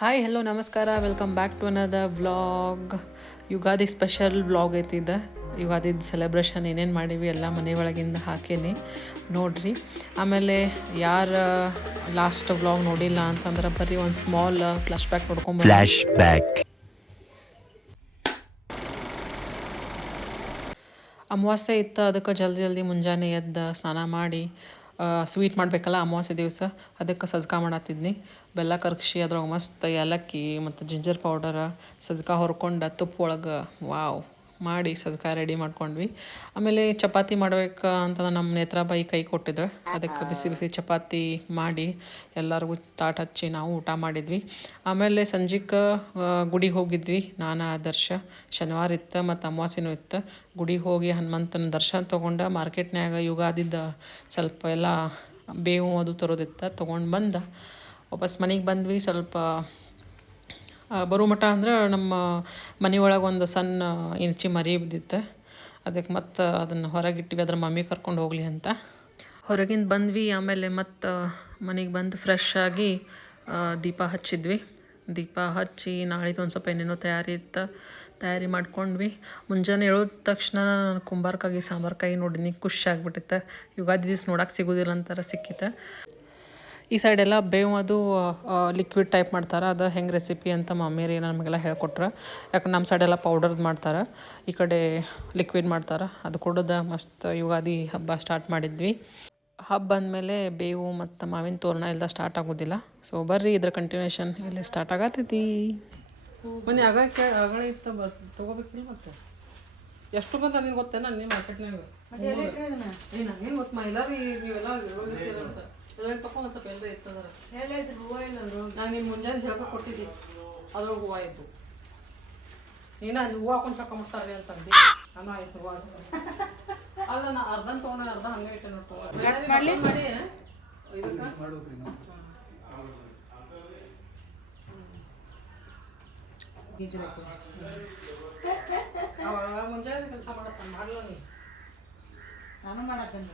Hi hello ನಮಸ್ಕಾರ. Welcome back to ಅನದ vlog Ugadi special vlog ಐತಿದ್ದ ಯುಗಾದಿದ ಸೆಲೆಬ್ರೇಷನ್ ಏನೇನು ಮಾಡೀವಿ ಎಲ್ಲ ಮನೆ ಒಳಗಿಂದ ಹಾಕೇನಿ. ನೋಡ್ರಿ. ಆಮೇಲೆ ಯಾರು ಲಾಸ್ಟ್ ವ್ಲಾಗ್ ನೋಡಿಲ್ಲ ಅಂತಂದ್ರೆ ಬರೀ ಒಂದು ಸ್ಮಾಲ್ ಫ್ಲಾಶ್ ಬ್ಯಾಕ್ ನೋಡ್ಕೊಂಡು ಫ್ಲಾಶ್ ಬ್ಯಾಕ್ ಅಮಾವಾಸ್ಯೆ ಇತ್ತು ಅದಕ್ಕೆ ಜಲ್ದಿ ಜಲ್ದಿ ಮುಂಜಾನೆ ಎದ್ದು ಸ್ನಾನ ಮಾಡಿ. ಸ್ವೀಟ್ ಮಾಡಬೇಕಲ್ಲ ಅಮಾವಾಸ್ಯೆ ದಿವಸ ಅದಕ್ಕೆ ಸಜ್ಕ ಮಾಡತ್ತಿದ್ನಿ ಬೆಲ್ಲ ಕರಗಿಸಿ ಅದ್ರೊಳಗೆ ಮಸ್ತ್ ಏಲಕ್ಕಿ ಮತ್ತು ಜಿಂಜರ್ ಪೌಡರ ಸಜ್ಕ ಹೊರ್ಕೊಂಡು ತುಪ್ಪ ಒಳಗೆ ವಾವ್ ಮಾಡಿ ಸದ್ಕ ರೆಡಿ ಮಾಡ್ಕೊಂಡ್ವಿ. ಆಮೇಲೆ ಚಪಾತಿ ಮಾಡ್ಬೇಕು ಅಂತ ನಮ್ಮ ನೇತ್ರಾಬಾಯಿ ಕೈ ಕೊಟ್ಟಿದ್ರು. ಅದಕ್ಕೆ ಬಿಸಿ ಬಿಸಿ ಚಪಾತಿ ಮಾಡಿ ಎಲ್ಲರಿಗೂ ತಾಟ್ ಹಚ್ಚಿ ನಾವು ಊಟ ಮಾಡಿದ್ವಿ. ಆಮೇಲೆ ಸಂಜೆಗೆ ಗುಡಿಗೆ ಹೋಗಿದ್ವಿ. ನಾನು ಆದರ್ಶ ಶನಿವಾರ ಇತ್ತು ಮತ್ತು ಅಮಾವಾಸ್ಯನೂ ಇತ್ತು. ಗುಡಿಗೆ ಹೋಗಿ ಹನುಮಂತನ ದರ್ಶನ ತೊಗೊಂಡು ಮಾರ್ಕೆಟ್ನ್ಯಾಗ ಯುಗಾದಿದ್ದ ಸ್ವಲ್ಪ ಎಲ್ಲ ಬೇವು ಅದು ತರೋದಿತ್ತು ತೊಗೊಂಡು ಬಂದು. ವಾಪಸ್ ಮನೆಗೆ ಬಂದ್ವಿ ಸ್ವಲ್ಪ ಬರೋ ಮಟ ಅಂದ್ರೆ ನಮ್ಮ ಮನೆ ಒಂದು ಸಣ್ಣ ಇಂಚಿ ಮರಿ ಬಿದ್ದಿತ್ತು. ಅದಕ್ಕೆ ಮತ್ತೆ ಅದನ್ನು ಹೊರಗಿಟ್ಟಿವಿ, ಅದ್ರ ಮಮ್ಮಿ ಕರ್ಕೊಂಡು ಹೋಗಲಿ ಅಂತ. ಹೊರಗಿಂದ ಬಂದ್ವಿ, ಆಮೇಲೆ ಮತ್ತು ಮನೆಗೆ ಬಂದು ಫ್ರೆಶ್ ಆಗಿ ದೀಪ ಹಚ್ಚಿದ್ವಿ. ದೀಪ ಹಚ್ಚಿ ನಾಳಿದ್ದು ಒಂದು ಸ್ವಲ್ಪ ಏನೇನೋ ತಯಾರಿ ಇತ್ತು, ತಯಾರಿ ಮಾಡ್ಕೊಂಡ್ವಿ. ಮುಂಜಾನೆ ಹೇಳೋದ ತಕ್ಷಣ ನಾನು ಕುಂಬಾರ್ಕಾಗಿ ಸಾಂಬಾರ್ಕಾಯಿ ನೋಡಿದ್ನಿ, ಖುಷಿ ಆಗ್ಬಿಟ್ಟಿತ್ತು. ಯುಗಾದಿ ದಿವ್ಸ ನೋಡೋಕೆ ಸಿಗೋದಿಲ್ಲ ಅಂತಾರೆ ಸಿಕ್ಕಿತ್ತು ಈ ಸೈಡ್ ಎಲ್ಲ ಬೇವು ಅದು ಲಿಕ್ವಿಡ್ ಟೈಪ್ ಮಾಡ್ತಾರೆ. ಅದು ಹೆಂಗೆ ರೆಸಿಪಿ ಅಂತ ಮಮ್ಮಿರಿ ನಮಗೆಲ್ಲ ಹೇಳ್ಕೊಟ್ರೆ. ಯಾಕಂದ್ರೆ ನಮ್ಮ ಸೈಡೆಲ್ಲ ಪೌಡರ್ದು ಮಾಡ್ತಾರೆ. ಈ ಕಡೆ ಲಿಕ್ವಿಡ್ ಮಾಡ್ತಾರೆ. ಅದು ಕುಡ್ದು ಮಸ್ತ್ ಯುಗಾದಿ ಹಬ್ಬ ಸ್ಟಾರ್ಟ್ ಮಾಡಿದ್ವಿ. ಹಬ್ಬ ಅಂದಮೇಲೆ ಬೇವು ಮತ್ತು ಮಾವಿನ ತೋರಣ ಎಲ್ಲ ಸ್ಟಾರ್ಟ್ ಆಗೋದಿಲ್ಲ. ಸೊ ಬರ್ರಿ ಇದ್ರ ಕಂಟಿನ್ಯೂಷನ್ ಇಲ್ಲಿ ಸ್ಟಾರ್ಟ್ ಆಗತ್ತೈತಿ ಬನ್ನಿ ಆಗ ತೊಗೋಬೇಕಿಲ್ಲ ಮತ್ತೆ? ಎಷ್ಟು ಬಂದ ನಿನ್ಗೆ ಗೊತ್ತೇನ? ನೀವು ಮಾರ್ಕೆಟ್ನಾಗ ಏನು ಏನು ಗೊತ್ತು ಮೈಲಾರಿ ನೀವೆಲ್ಲ ಒಂದು ಸ್ವಲ್ಪ ನಾನು ನಿಮ್ಮ ಮುಂಜಾನೆ ಕೊಟ್ಟಿದ್ದೆ. ಅದ್ರೊಳಗೆ ಹೂವು ಆಯಿತು ನೀನ ಅಲ್ಲಿ ಹೂವು ಹಾಕೊಂಡು ಚಕ್ಕ ಮುಟ್ತಾರ್ರಿ ಅಂತಂದು ನಾನು ಆಯ್ತು ಹೂವು ಅದು. ಅಲ್ಲ ನಾ ಅರ್ಧ ತೊಗೊಂಡು ಅರ್ಧ ಹಂಗೆ ಇಟ್ಟೆ ಮಾಡಿ. ಇದಕ್ಕೆ? ಮುಂಜಾನೆ ಕೆಲಸ ಮಾಡತ್ತ ಮಾಡಲ್ಲ ನೀ? ನಾನು ಮಾಡತ್ತೇನೆ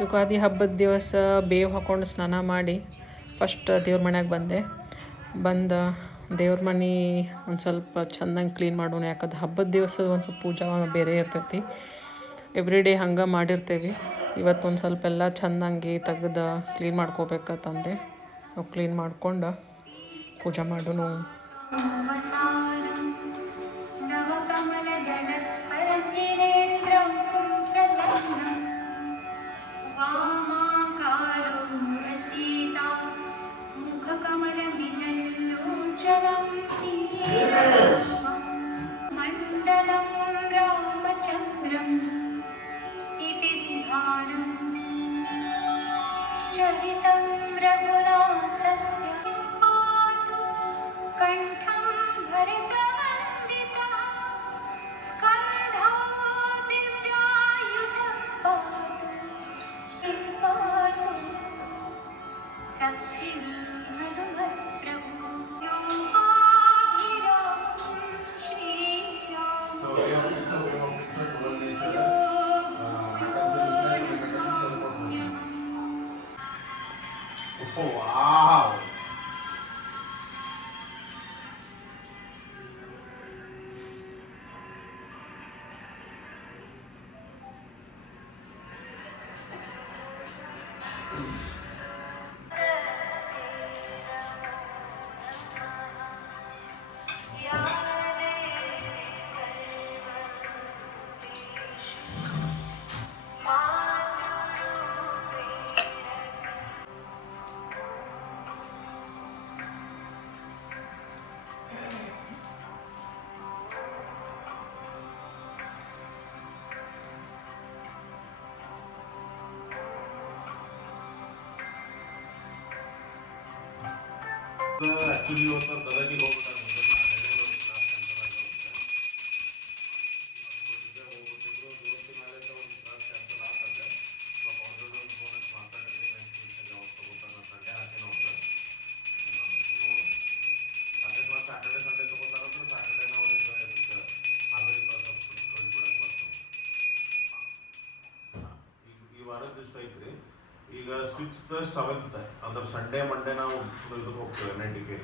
ಯುಗಾದಿ ಹಬ್ಬದ ದಿವಸ ಬೇವು ಹಾಕೊಂಡು ಸ್ನಾನ ಮಾಡಿ ಫಸ್ಟ್ ದೇವ್ರ ಮನೆಯಾಗ ಬಂದೆ. ಬಂದು ದೇವ್ರ ಮನೆ ಒಂದು ಸ್ವಲ್ಪ ಚೆಂದಂಗೆ ಕ್ಲೀನ್ ಮಾಡೋಣ, ಯಾಕಂದ್ರೆ ಹಬ್ಬದ ದಿವಸ ಒಂದು ಸ್ವಲ್ಪ ಪೂಜಾ ಬೇರೆ ಇರ್ತೈತಿ. ಎವ್ರಿ ಡೇ ಹಂಗೆ ಮಾಡಿರ್ತೇವೆ. ಇವತ್ತು ಒಂದು ಸ್ವಲ್ಪ ಎಲ್ಲ ಚೆಂದಂಗೆ ತೆಗ್ದು ಕ್ಲೀನ್ ಮಾಡ್ಕೋಬೇಕಂತಂದೆ ನಾವು ಕ್ಲೀನ್ ಮಾಡ್ಕೊಂಡು ಪೂಜೆ ಮಾಡೋಣ. ऍक्च्युली होतं दादाजी होता ಸಿಕ್ಸ್ತ್ ಸೆವೆಂತ್ ಅಂದ್ರೆ ಸಂಡೇ ಮಂಡೇ ನಾವು ಇದಕ್ಕೆ ಹೋಗ್ತೇವೆ ನೈಟಿಗೆ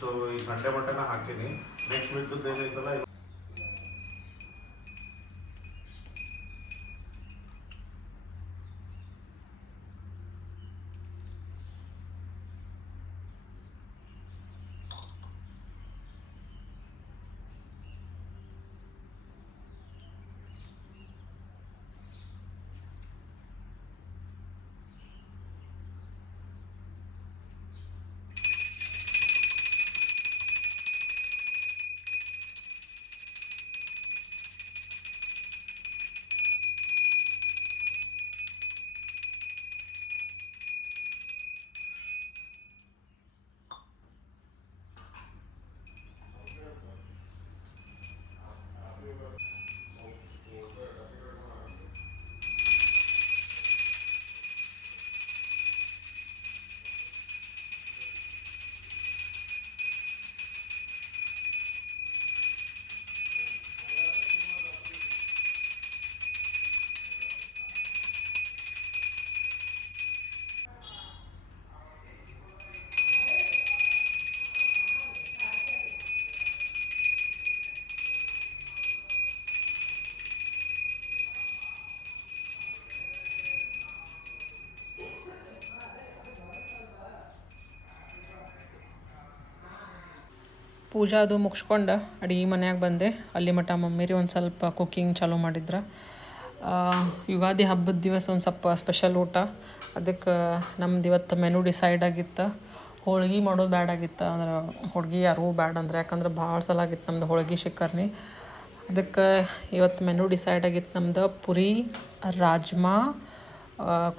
ಸೊ ಈ ಸಂಡೇ ಮಂಡೇನ ಹಾಕೀನಿ ನೆಕ್ಸ್ಟ್ ವೀಕ್ದು ಏನೈತಲ್ಲ ಪೂಜಾ ಅದು ಮುಗಿಸ್ಕೊಂಡು ಅಡುಗೆ ಮನ್ಯಾಗ ಬಂದೆ. ಅಲ್ಲಿ ಮಟ ಮಮ್ಮಿರಿ ಒಂದು ಸ್ವಲ್ಪ ಕುಕ್ಕಿಂಗ್ ಚಾಲೂ ಮಾಡಿದ್ರು. ಯುಗಾದಿ ಹಬ್ಬದ ದಿವಸ ಒಂದು ಸ್ವಲ್ಪ ಸ್ಪೆಷಲ್ ಊಟ. ಅದಕ್ಕೆ ನಮ್ದು ಇವತ್ತು ಮೆನು ಡಿಸೈಡ್ ಆಗಿತ್ತು. ಹೋಳ್ಗೆ ಮಾಡೋದು ಬ್ಯಾಡ್ ಆಗಿತ್ತು. ಅಂದ್ರೆ ಹೋಳ್ಗೆ ಯಾರಿಗೂ ಬ್ಯಾಡ ಅಂದ್ರೆ ಯಾಕಂದ್ರೆ ಭಾಳ ಸಲ ಆಗಿತ್ತು ನಮ್ದು ಹೋಳ್ಗೆ ಶಿಕರ್ನಿ ಅದಕ್ಕೆ ಇವತ್ತು ಮೆನು ಡಿಸೈಡ್ ಆಗಿತ್ತು ನಮ್ದು ಪುರಿ, ರಾಜ್ಮಾ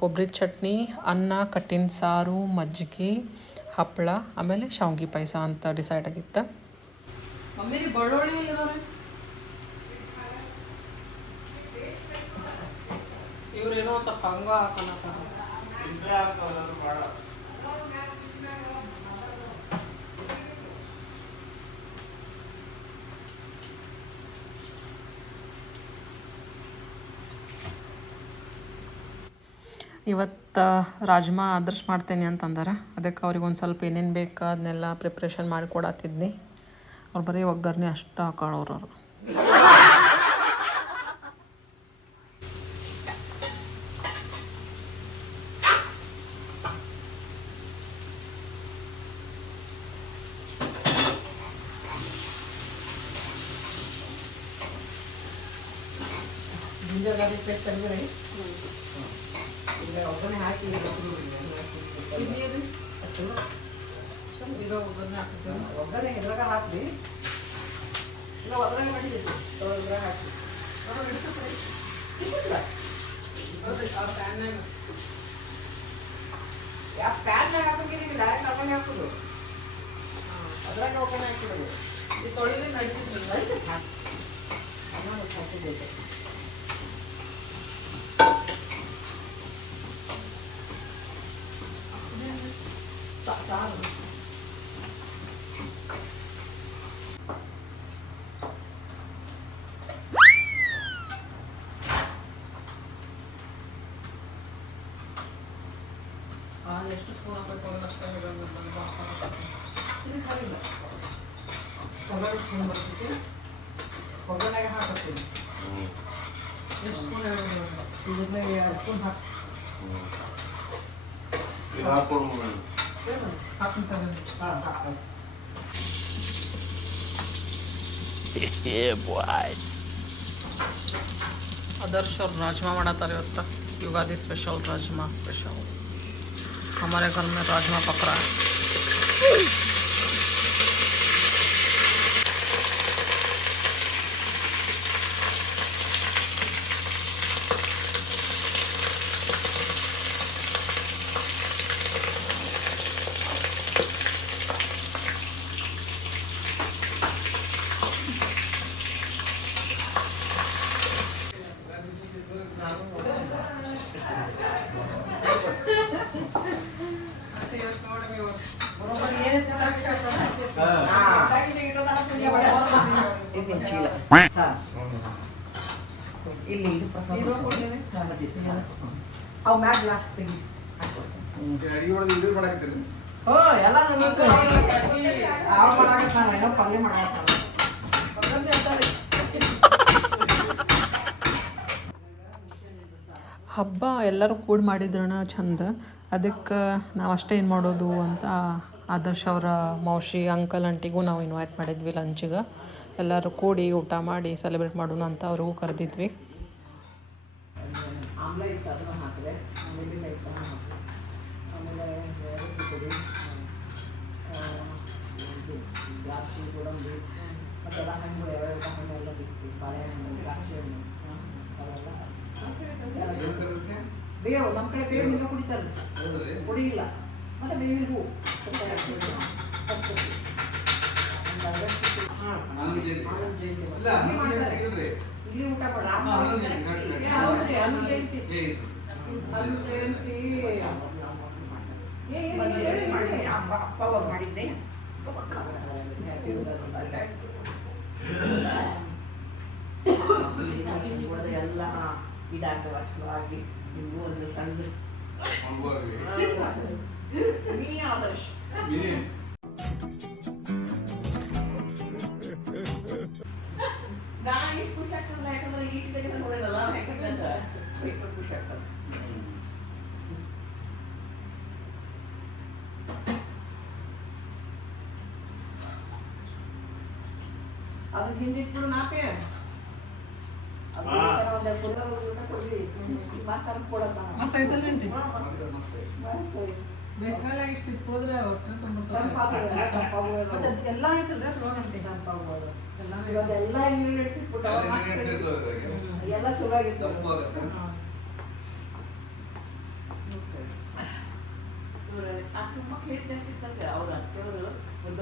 ಕೊಬ್ಬರಿ ಚಟ್ನಿ, ಅನ್ನ ಕಟ್ಟಿನ ಸಾರು, ಮಜ್ಜಿಗೆ ಹಪ್ಪಳ ಆಮೇಲೆ ಶಾವ್ಗೆ ಪಾಯಸ ಅಂತ ಡಿಸೈಡ್ ಆಗಿತ್ತು. ಮಮ್ಮಿ, ಬಳ್ಳುಳ್ಳಿ ಇಲ್ಲದವ್ರಿ ಇವ್ರೇನೋ ಒಂದು ಸ್ವಲ್ಪ ಹಂಗ ಹಾಕೋಣ ಇವತ್ತು ರಾಜ್ಮಾ ಆದರ್ಶ್ ಮಾಡ್ತೇನೆ ಅಂತಂದಾರ. ಅದಕ್ಕೆ ಅವ್ರಿಗೆ ಒಂದು ಸ್ವಲ್ಪ ಏನೇನು ಬೇಕು, ಅದನ್ನೆಲ್ಲ ಪ್ರಿಪ್ರೇಷನ್ ಮಾಡಿ ಕೊಡತ್ತಿದ್ನಿ ಅವ್ರು ಬರೀ ಒಗ್ಗರಣೆ ಅಷ್ಟು ಹಾಕೊಳ್ಳೋರು ಅವರು. ಹಾಕಿ. ಈಗ ಒಗ್ಗರಣೆ ಹಾಕಿ ಒಗ್ಗರಣೆ ಇದ್ರಾಗ ಹಾಕ್ರಿ ಇಲ್ಲ ಒಗ್ಗರಣೆ ಮಾಡಿದ್ದೀವಿ ಇದ್ರಾಗ ಹಾಕಿ ಯಾವ ಪ್ಯಾನ್ನಾಗ ಹಾಕೋಂಗಿಲ್ಲ ಡೈರೆಕ್ಟ್ ಒಗ್ಗರಣೆ ಹಾಕೋದು? ಅದ್ರಾಗ ಒಗ್ಗರಣೆ ಹಾಕಿರೋದು ನಡೀತದೆ ಹಾಕಿ ಅನ್ನ ಹಾಕಿದ್ದೈತೆ ಸಾರು ಎಷ್ಟು ಸ್ಪೂನ್ ಹಾಕಬೇಕು ಅದರ್ಶ್ ಅವ್ರು ರಾಜ್ಮಾ ಮಾಡತ್ತಾರೆ ಇವತ್ತ ಯುಗಾದಿ ಸ್ಪೆಷಲ್ ರಾಜ್ಮಾ ಸ್ಪೆಷಲ್ हमारे घर में राजमा पक रहा है। ಅವು ಮ್ಯಾಗ ಗ್ಲಾಸ್ ತೆಗಿ ಓ ಎಲ್ಲ ನನಗೆ ಯಾವ ಮಾಡಾಕತ್ತಾನ ಏನೋ ಪಲ್ಯ ಮಾಡಾಕತ್ತಾನ ಹಬ್ಬ ಎಲ್ಲರೂ ಕೂಡಿ ಮಾಡಿದ್ರಣ ಚಂದ ಅದಕ್ಕೆ ನಾವು ಅಷ್ಟೇ ಏನು ಮಾಡೋದು ಅಂತ ಆದರ್ಶ್ ಅವರ ಮೌಶಿ ಅಂಕಲ್ ಅಂಟಿಗೂ ನಾವು ಇನ್ವೈಟ್ ಮಾಡಿದ್ವಿ ಲಂಚಿಗೆ ಎಲ್ಲರೂ ಕೂಡಿ ಊಟ ಮಾಡಿ ಸೆಲೆಬ್ರೇಟ್ ಮಾಡೋಣ ಅಂತ ಅವ್ರಿಗೂ ಕರೆದಿದ್ವಿ. ಆಮ್ಲ ಇತ್ತು ಅದನ್ನ ಹಾಕಿದೆ ಆಮೇಲೆ ಇತ್ತು ಅದನ್ನ ಹಾಕಿದೆ ಆಮೇಲೆ ರೊಟ್ಟಿ ಪುಡಿ ಆ, ಇದು ದ್ರಾಕ್ಷಿ ಗೋಡಂಬಿ ಮತ್ತೆಲ್ಲ ಹಣ್ಣುಗಳು ಯಾವ್ಯಾವ ಹಣ್ಣು ಎಲ್ಲ ಬಿಡಿಸಿ ಬಾಳೆಹಣ್ಣು ದ್ರಾಕ್ಷಿ ಹಣ್ಣು ಅವೆಲ್ಲ ಬೇವು ನಮ್ಮ ಕಡೆ ಬೇವು ಈಗ ಕುಡಿತಾರೆ ಕುಡಿ ಇಲ್ಲ ಮತ್ತೆ ಬೇವಿನ ಹೂ ಸ್ವಲ್ಪ ಹಾಕ್ತೀವಿ. ಕರ್ಸೋದು. ಒಂದು ಐವತ್ತು ರೂಪಾಯಿ. ಹಾ, ಆನಂದ್ ಜಯಂತಿ ಮಾಡ್ತಾರೆ. ಇಲ್ಲಿ ಮಾಡ್ತಾರೆ. ಇಲ್ಲಿ ಊಟ ಮಾಡಿ ರಾಮ ಹೌದ್ರಿ ಹನುಮ ಜಯಂತಿ ಹನುಮ ಜಯಂತಿ ಏ, ಏ, ಹೇಳಿ, ಹೇಳಿ. ಅಪ್ಪ ಅಪ್ಪ ಅವಾಗ ಮಾಡಿದ್ದೆ Happy ಯುಗಾದಿ. ಉಳ್ದ ಎಲ್ಲ ಇದಾಗ್ತವ ಚಲೋ ಆಗಿ ನಿಮಗೂ ಒಂದು ಸಣ್ಣ ಮಿನಿ ಆದರ್ಶ್ ಆಗ್ತದೆ ಅದು ಹಿಂದಿಟ್ಬಿಡು ನಾಪೆ. ಪುಲ್ಲರ್ ಊಟ ಕೊಡ್ಲಿ ಮತ್ತೆ ತಂದು ಕೊಡಪ್ಪ. ಮಸ್ತ್ ಅಂತ ಆಂಟಿ? ಎಲ್ಲ ಬೇಸಿಗೆಲ್ಲ ತಂಪಾಗೋದು ಮತ್ತೆ ಅದ್ ಎಲ್ಲ ಚಲೋ ಅದ್ರೊಳಗೆ ತಂಪಾಗೋದು ಎಲ್ಲಾನು ಇವಾಗೆಲ್ಲ ಇಂಗ್ರೀಡಿಯೆಂಟ್ಸ್ ಇಟ್ಬಿಟ್ಟು ಎಲ್ಲ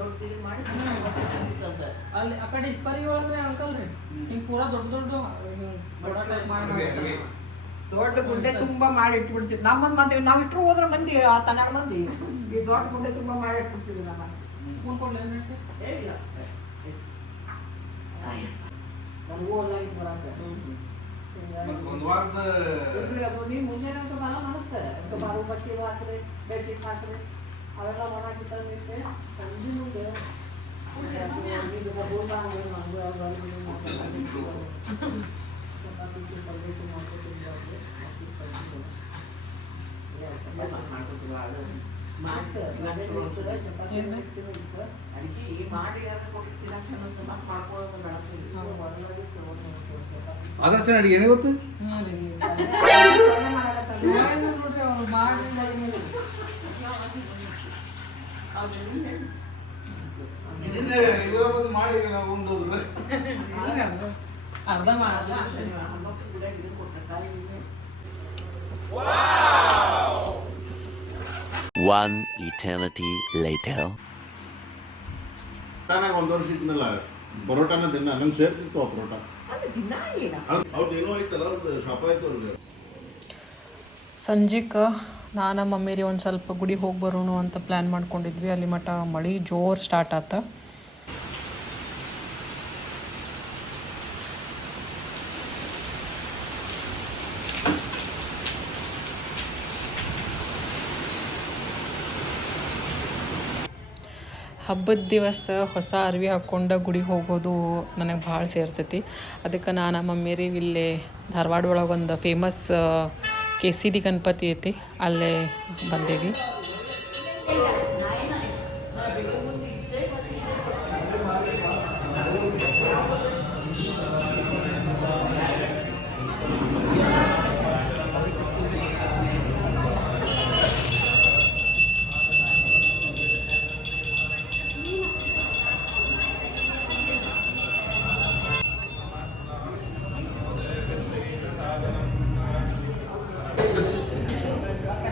ಚಲೋ ಆಗಿತ್ತು ಅಲ್ಲಿ ಆ ಕಡೆ ಇಪ್ಪರಿ ಒಳಗ್ರೆ ಅಂಕಲ್ ರೀ. ಹಿಂಗ್ ಪೂರಾ ದೊಡ್ಡ ದೊಡ್ಡ ಹಿಂಗ್ ಬಡ ಮಾಡಿ ಮಾಡ್ತಾರೆ. ದೊಡ್ಡ ಗುಂಡೆ ತುಂಬಾ ಮಾಡಿ ಇಟ್ಬಿಡ್ತಿದ್ವಿ ನಮ್ಮ ಮಂದಿ ನಾವ್ ಇಟ್ರು ಹೋದ್ರ ಮಂದಿ ಆ ತನ್ನ ಮಂದಿ. ಈ ದೊಡ್ಡ ಗುಂಡೆ ತುಂಬಾ ಮಾಡಿ ಇಟ್ಬಿಡ್ತಿದ್ವಿ ನಮ್ಮ ಕೊಡ್ಲಿ ನನಗೂ ಬರಾಕ. ಒಂದು ವಾರದ ಮುಂಜಾನೆ ಅಂತ ಬಾಳ ಮನಸ್ಸು ಅಂತ ಬಾರು ಬಟ್ಟೆ ಹಾಕ್ರಿ ಬೆಡ್ಶೀಟ್ ಹಾಕ್ರಿ ಅವೆಲ್ಲ ಮಾಡಾಕಿಟ್ಟಂಗಿತ್ತೆ ಸಂಜೆ ಮುಂದೆ ಇದು ಊಟ ಅಂದ್ರೆ ನಮ್ದು ಯಾವ್ದು ಅಲ್ಲಿ ಇಲ್ಲಿ ಮಾಡ್ಕೊಂಡು ಚಪಾತಿ ಪಲ್ಯ ಮಾಡ್ಕೊತೀನಿ ಆದರ್ಶ ಅಡಿಗೆ ಏನು ಇವತ್ತು ಹ್ಮ್ ರೀ. One eternity later. ಪರೋಟಾನಾಗ ಒಂದು ವರ್ಷ ಇದ್ನಲ್ಲ ಪರೋಟಾನ ದಿನ ನಂಗೆ ಸೇರ್ತಿತ್ತು ಆ ಪರೋಟ. ದಿನ ಏನ? ಅವ್ರದ್ದು ಏನೋ ಐತಲ್ಲ ಅವ್ರದ್ದು ಶಾಪ್ ಆಯ್ತು ಅವ್ರಿಗೆ. ಸಂಜೆಗೆ ನಾನು ಮಮ್ಮಿರಿ ಒಂದು ಸ್ವಲ್ಪ ಗುಡಿಗೆ ಹೋಗಿ ಬರೋಣ ಅಂತ ಪ್ಲ್ಯಾನ್ ಮಾಡ್ಕೊಂಡಿದ್ವಿ. ಅಲ್ಲಿ ಮಟ ಮಳೆ ಜೋರು ಸ್ಟಾರ್ಟ್ ಆತ. ಹಬ್ಬದ ದಿವಸ ಹೊಸ ಅರ್ವಿ ಹಾಕ್ಕೊಂಡು ಗುಡಿಗೆ ಹೋಗೋದು ನನಗೆ ಭಾಳ ಸೇರ್ತೈತಿ. ಅದಕ್ಕೆ ನಾನು ಮಮ್ಮಿರಿ ಇಲ್ಲಿ Dharwad ಒಳಗೊಂದು famous K C D Ganapati ಐತಿ, ಅಲ್ಲೇ ಬಂದೇವಿ.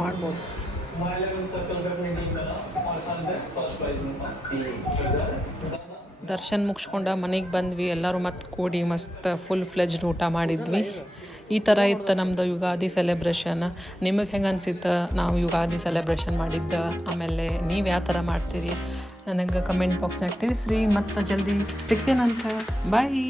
ಮಾಡ್ಬೋದು ದರ್ಶನ್ ಮುಗಿಸ್ಕೊಂಡ ಮನೆಗೆ ಬಂದ್ವಿ, ಎಲ್ಲರೂ ಮತ್ತೆ ಕೂಡಿ ಮಸ್ತ್ ಫುಲ್ ಫ್ಲೆಜ್ಡ್ ಊಟ ಮಾಡಿದ್ವಿ. ಈ ಥರ ಇತ್ತು ನಮ್ಮದು ಯುಗಾದಿ ಸೆಲೆಬ್ರೇಷನ್ ನಿಮಗೆ ಹೆಂಗೆ ಅನಿಸಿತ್ತು ನಾವು ಯುಗಾದಿ ಸೆಲೆಬ್ರೇಷನ್ ಮಾಡಿದ್ದು? ಆಮೇಲೆ ನೀವು ಯಾವ ಥರ ಮಾಡ್ತೀರಿ? ನನಗೆ ಕಮೆಂಟ್ ಬಾಕ್ಸ್ನಾಗ ತಿಳಿಸ್ರಿ, ಮತ್ತು ಜಲ್ದಿ ಸಿಗ್ತೀನಂತ. ಬಾಯ್